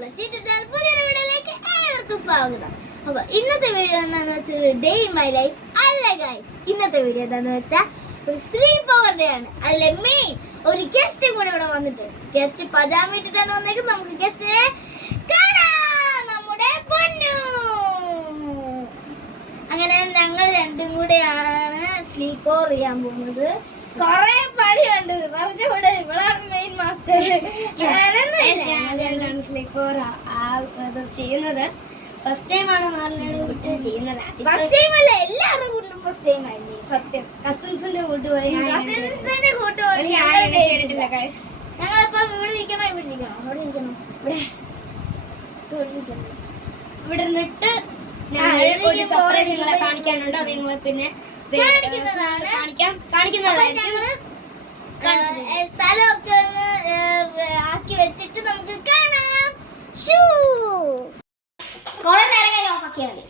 പുതിയൊരു വീഡിയോയിലേക്ക് ഏവർക്കും സ്വാഗതം. അപ്പൊ ഇന്നത്തെ വീഡിയോ എന്താണെന്ന് വെച്ചാൽ ഡേ ഇൻ മൈ ലൈഫ് അല്ല ഗൈസ്. ഇന്നത്തെ വീഡിയോ എന്താണെന്ന് വെച്ചാൽ ഒരു സ്ലീപ്പ് ഓവർ ഡേ ആണ്. അതിലെ മെയിൻ ഒരു ഗസ്റ്റും കൂടെ ഇവിടെ വന്നിട്ടുണ്ട്. ഗസ്റ്റ് പജാമ ഇട്ടിട്ടാണ് വന്നേക്കുന്നത്. നമുക്ക് ഗസ്റ്റിനെ കാണാം. നമ്മുടെ പൊന്നു. അങ്ങനെ ഞങ്ങൾ രണ്ടും കൂടെയാണ് സ്ലീപ്പ് ഓവർ ചെയ്യാൻ പോകുന്നത്. കൊറേ പണിയുണ്ട്. പറഞ്ഞ പോലെ ഇവളാണ് മെയിൻ മാസ്റ്റർ ചെയ്യുന്നത്. ഫസ്റ്റ് ടൈം ആണ് മാറിലാണ് വിട്ട് ചെയ്യുന്നത്. ഫസ്റ്റ് ടൈം അല്ല, എല്ലാവരുടെ കൂട്ടിലും ഫസ്റ്റ് ടൈം ആയിരുന്നു. സത്യം കസിൻസിന്റെ കൂട്ടുപോയി ഞങ്ങളിപ്പോ ഇവിടെ ഇരിക്കണം, ഇവിടെ ഇരിക്കണം, അവിടെ ഇരിക്കണം, ഇവിടെ നിന്നിട്ട് സർപ്രൈസ് നിങ്ങളെ കാണിക്കാനുണ്ട്. അത് നിങ്ങൾ പിന്നെ സ്ഥലമൊക്കെ ഒന്ന് ആക്കി വെച്ചിട്ട് നമുക്ക് കാണാം. കുറെ നേരം കഴിഞ്ഞ് ഓഫാക്കിയാൽ മതി.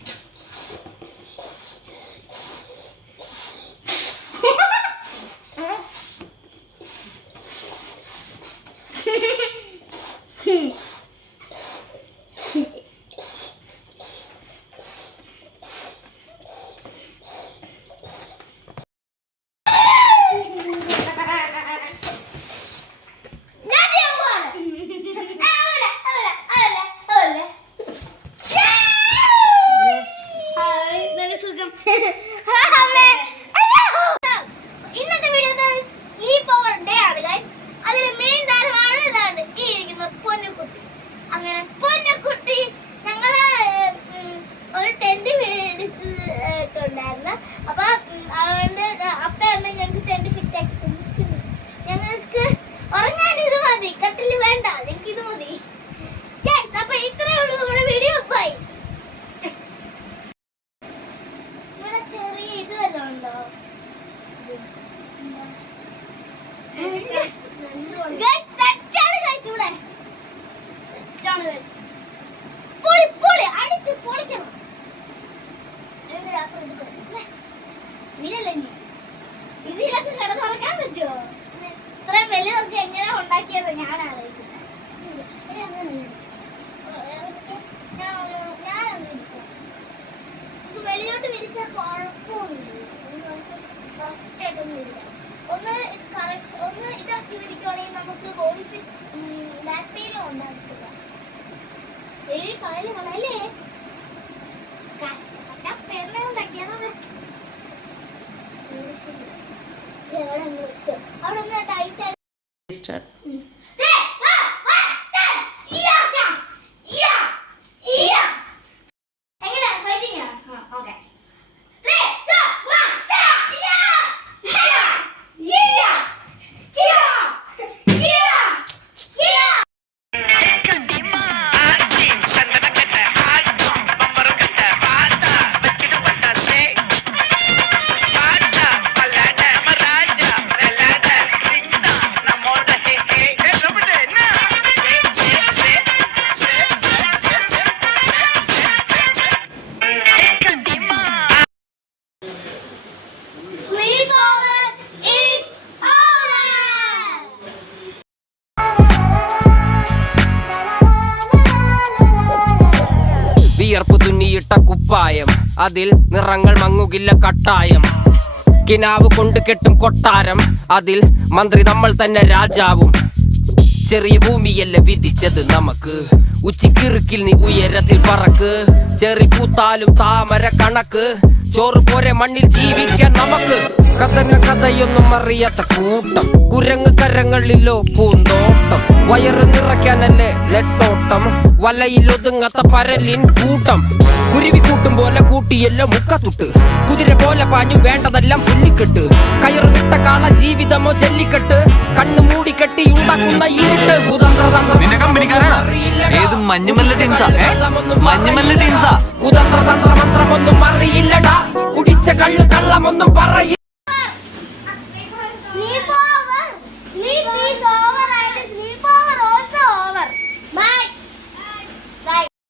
ഇന്നത്തെ വീഡിയോ സ്ലീപ്പ് ഓവർ ഡേ ആണ് ഗൈസ്. അതിൽ മെയിൻ താരമാണ് ഇതാണ് ഈ ഇരിക്കുന്ന പൊന്നുകുട്ടി. അങ്ങനെ പൊന്നുകുട്ടി ഞങ്ങള് ഒരു ടെന്റ് മേടിച്ചിട്ടുണ്ടായിരുന്നു. അപ്പൊ അതുകൊണ്ട് അപ്പയാണ് ഞങ്ങൾക്ക് ടെന്റ് ഫിറ്റ് ആക്കി തന്നിരിക്കുന്നത്. ഞങ്ങൾക്ക് ഉറങ്ങാൻ ഇത് മതി, കട്ടില് വേണ്ട, ഞങ്ങൾക്ക് ഇത് മതി ഗൈസ്. അപ്പൊ ഇത്രയേ ഉള്ളൂ നമ്മുടെ വീഡിയോ. ബൈ. ചെറിയ ഇത് വല്ലതും ഉണ്ടോ? ഇതിലൊക്കെ കിടന്നുറക്കാൻ പറ്റുമോ? ഇത്രയും വലുതൊക്കെ എങ്ങനെ ഉണ്ടാക്കിയത് ഞാൻ ആലോചിക്കുന്നത്. വെളിയോട്ട് വിരിച്ചാൽ കുഴപ്പമൊന്നുമില്ല. ഒന്ന് ഇതാക്കി വിരിക്കുവാണെങ്കിൽ നമുക്ക് ബോഡി ബാക്ക് പെയിനും ഉണ്ടാക്കില്ല. വെളി കളല് കളയല്ലേ, കഷ്ടപ്പെട്ട പെണ്ണ ഉണ്ടാക്കിയത്. അവിടെ ഒന്ന് ടൈറ്റ് ആയി വിയർപ്പ് തുന്നിയിട്ട കുപ്പായം, അതിൽ നിറങ്ങൾ മങ്ങുകില്ല കട്ടായം. കിനാവ് കൊണ്ട് കെട്ടും കൊട്ടാരം, അതിൽ മന്ത്രി നമ്മൾ തന്നെ രാജാവും. ചെറിയ ഭൂമിയല്ല വിധിച്ചത് നമുക്ക്, ഉച്ചിക്കിറുക്കിൽ നീ ഉയരത്തിൽ പറക്ക്. ചെറി പൂത്താലും താമര കണക്ക്, ചോറ് പോരെ മണ്ണിൽ ജീവിക്കാൻ നമുക്ക്. കഥന കഥയൊന്നും അറിയാത്ത കൂട്ടം, കുരങ്ങ് കരങ്ങളിലോ പൂന്തോട്ടം. വയറ് നിറയ്ക്കാനല്ലേ നെട്ടോട്ടം, വലയിലൊതുങ്ങാത്ത പരലിൻ കൂട്ടം. കുരുവി കൂട്ടും പോലെ കൂട്ടിയല്ലോ മുക്കത്തുട്ട്, കുതിര പോലെ പാഞ്ഞു വേണ്ടതെല്ലാം പുല്ലിക്കെട്ട്. കയറ് വിട്ട കാള ജീവിതമോ ജല്ലിക്കെട്ട്, കണ്ണു മൂടിക്കെട്ടി ഉണ്ടാക്കുന്ന ഇരുട്ട്. കുതന്ത്രതന്ത്രമന്ത്രമൊന്നും